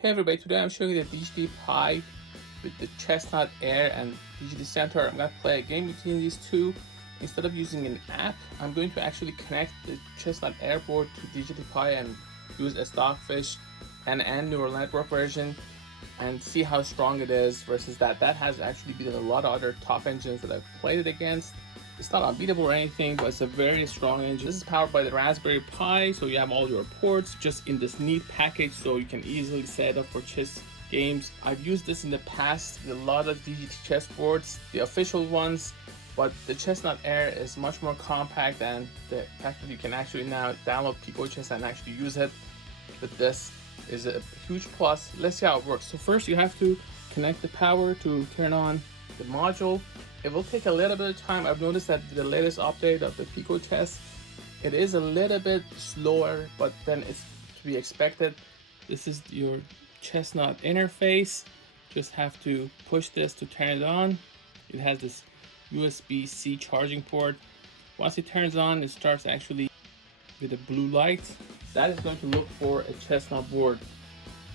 Hey everybody, today I'm showing you the DGT Pi with the Chessnut Air and DGT Centaur. I'm going to play a game between these two. Instead of using an app, I'm going to actually connect the Chessnut Air board to DGT Pi and use a Stockfish NN neural network version and see how strong it is versus that. That has actually beaten a lot of other top engines that I've played it against. It's not unbeatable or anything, but it's a very strong engine. This is powered by the Raspberry Pi, so you have all your ports just in this neat package, so you can easily set it up for chess games. I've used this in the past with a lot of DGT chessboards, the official ones, but the Chessnut Air is much more compact, and the fact that you can actually now download Picochess and actually use it with this is a huge plus. Let's see how it works. So first you have to connect the power to turn on the module. It will take a little bit of time. I've noticed that the latest update of the Picochess, it is a little bit slower, but then it's to be expected. This is your Chessnut interface. Just have to push this to turn it on. It has this USB-C charging port. Once it turns on, it starts actually with a blue light. That is going to look for a Chessnut board.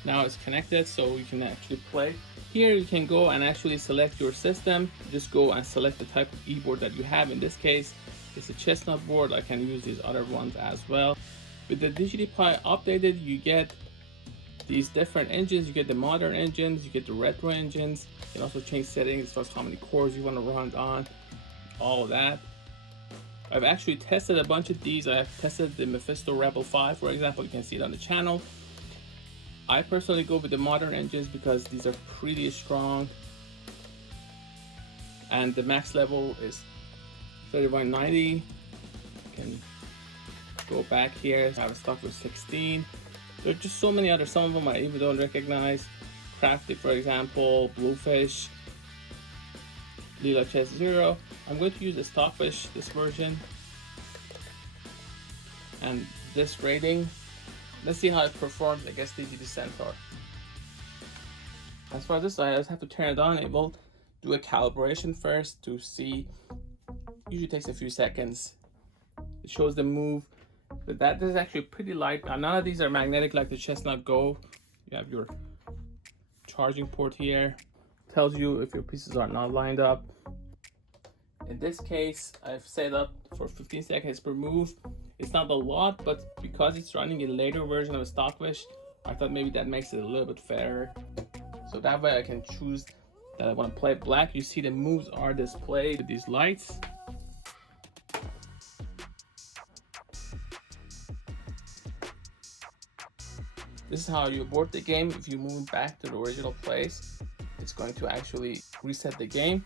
Now it's connected, so you can actually play. Here you can go and actually select your system. Just go and select the type of e-board that you have. In this case, it's a Chessnut board. I can use these other ones as well. With the DGT Pi updated, you get these different engines. You get the modern engines, you get the retro engines. You can also change settings as far as how many cores you want to run it on, all of that. I've actually tested a bunch of these. I have tested the Mephisto Rebel 5, for example. You can see it on the channel. I personally go with the modern engines because these are pretty strong, and the max level is 3190. You can go back here. I have a stock with 16. There are just so many others. Some of them I even don't recognize. Crafty, for example, Bluefish, Lila Chess 0. I'm going to use the Stockfish, this version, and this rating. Let's see how it performs against DGT Centaur. As far as this, I just have to turn it on. It will do a calibration first to see. Usually takes a few seconds. It shows the move, but this is actually pretty light. None of these are magnetic like the Chessnut Go. You have your charging port here. Tells you if your pieces are not lined up. In this case, I've set up for 15 seconds per move. It's not a lot, but because it's running a later version of a Stockfish, I thought maybe that makes it a little bit fairer. So that way I can choose that I want to play black. You see the moves are displayed with these lights. This is how you abort the game. If you move back to the original place, it's going to actually reset the game.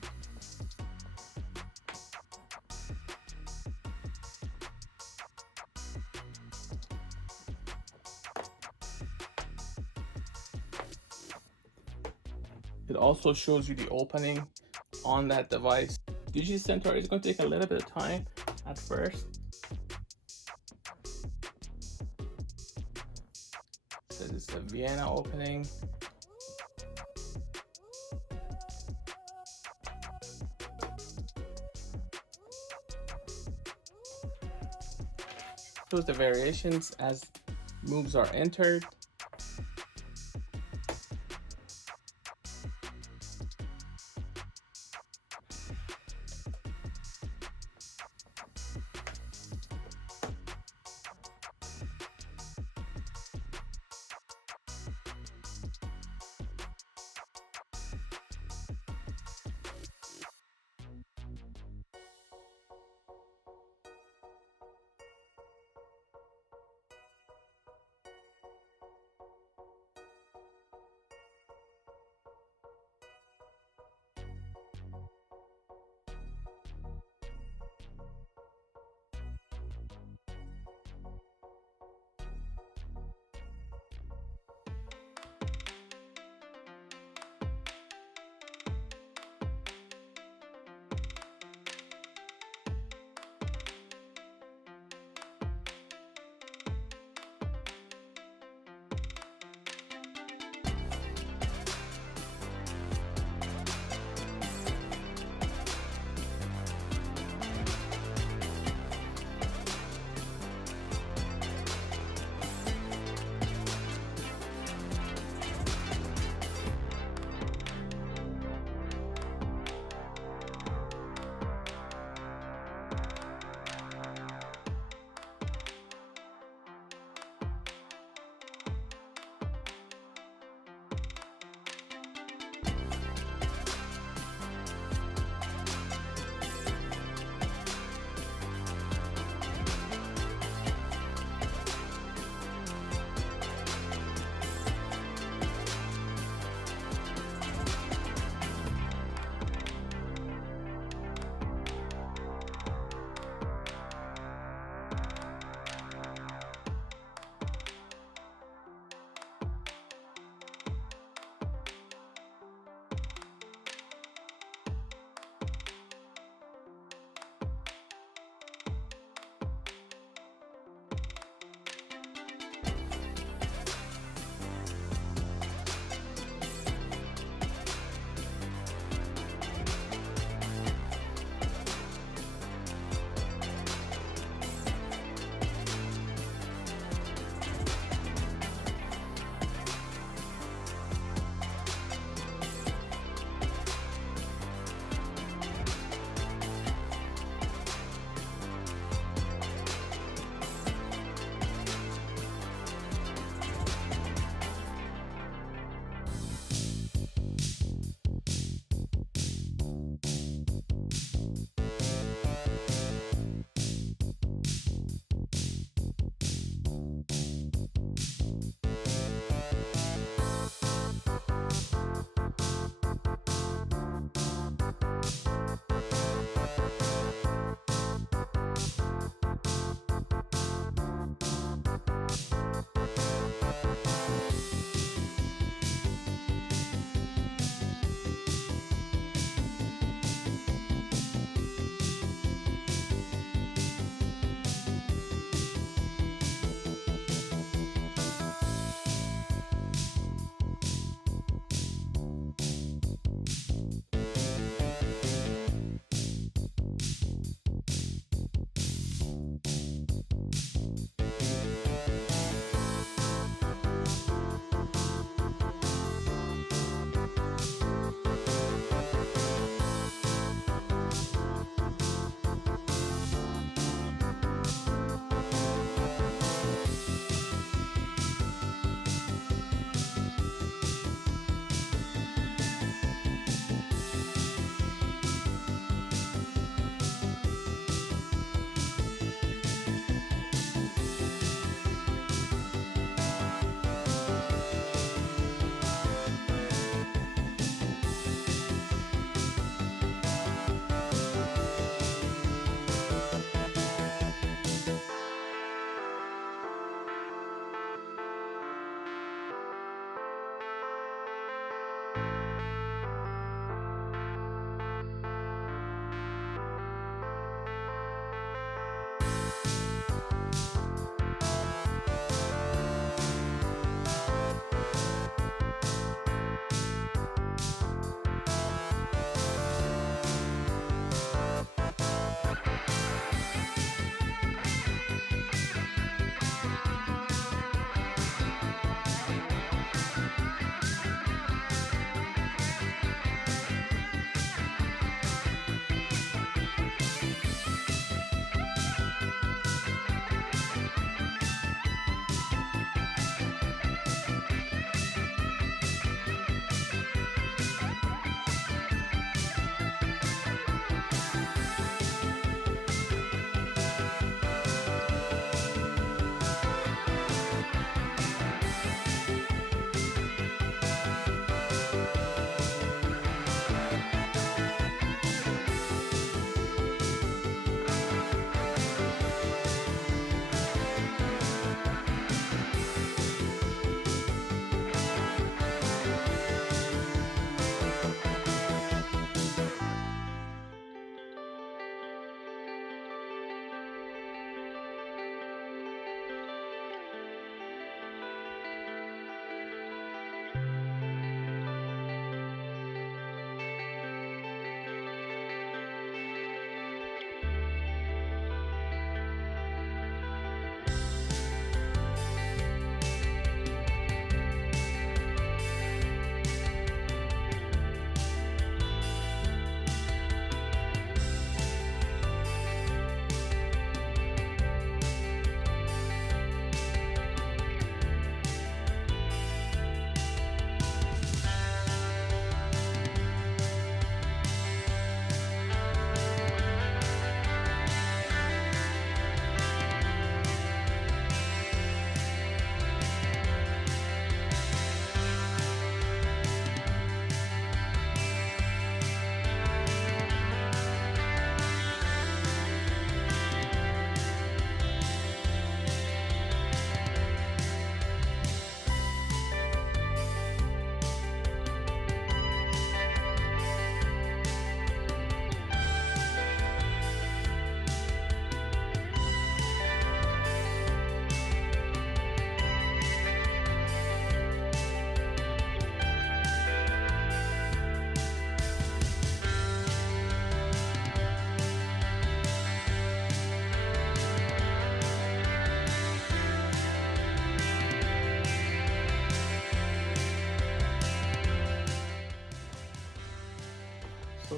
It also shows you the opening on that device. DGT Centaur is going to take a little bit of time at first. So this is a Vienna opening. Shows the variations as moves are entered.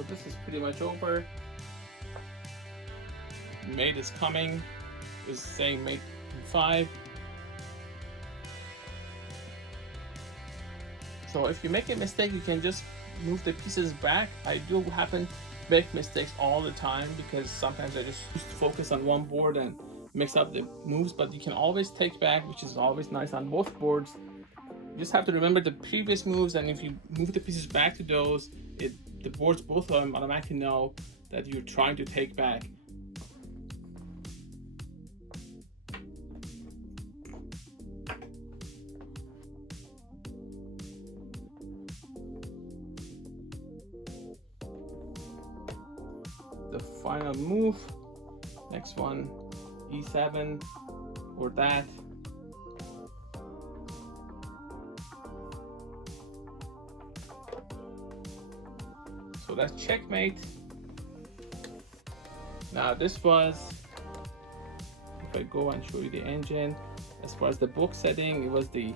So this is pretty much over. Mate is coming. Is saying mate in 5. So if you make a mistake, you can just move the pieces back. I do happen to make mistakes all the time because sometimes I just focus on one board and mix up the moves, but you can always take back, which is always nice on both boards. You just have to remember the previous moves, and if you move the pieces back to those, the boards, both of them, automatically know that you're trying to take back. The final move, next one, e7 or that. So that's checkmate. Now this was, if I go and show you the engine, as far as the book setting, it was the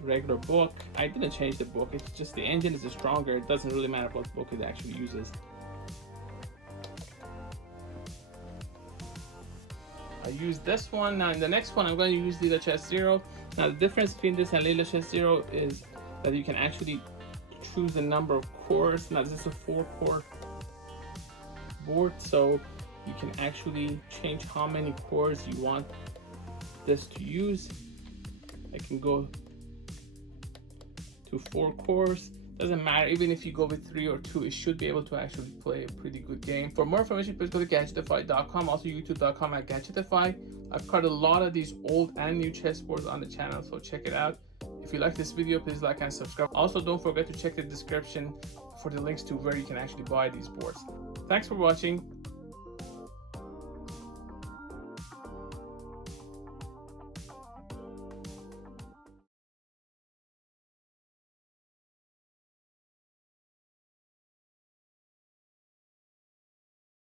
regular book. I didn't change the book, it's just the engine is stronger. It doesn't really matter what book it actually uses. I use this one. Now in the next one I'm going to use Picochess 0. Now the difference between this and Picochess 0 is that you can actually choose the number of cores. Now this is a 4-core board, so you can actually change how many cores you want this to use. I can go to 4 cores. Doesn't matter, even if you go with 3 or 2, it should be able to actually play a pretty good game. For more information, please go to Gadgetify.com, also youtube.com at Gadgetify. I've covered a lot of these old and new chessboards on the channel, so check it out. If you like this video, please like and subscribe. Also, don't forget to check the description for the links to where you can actually buy these boards. Thanks for watching.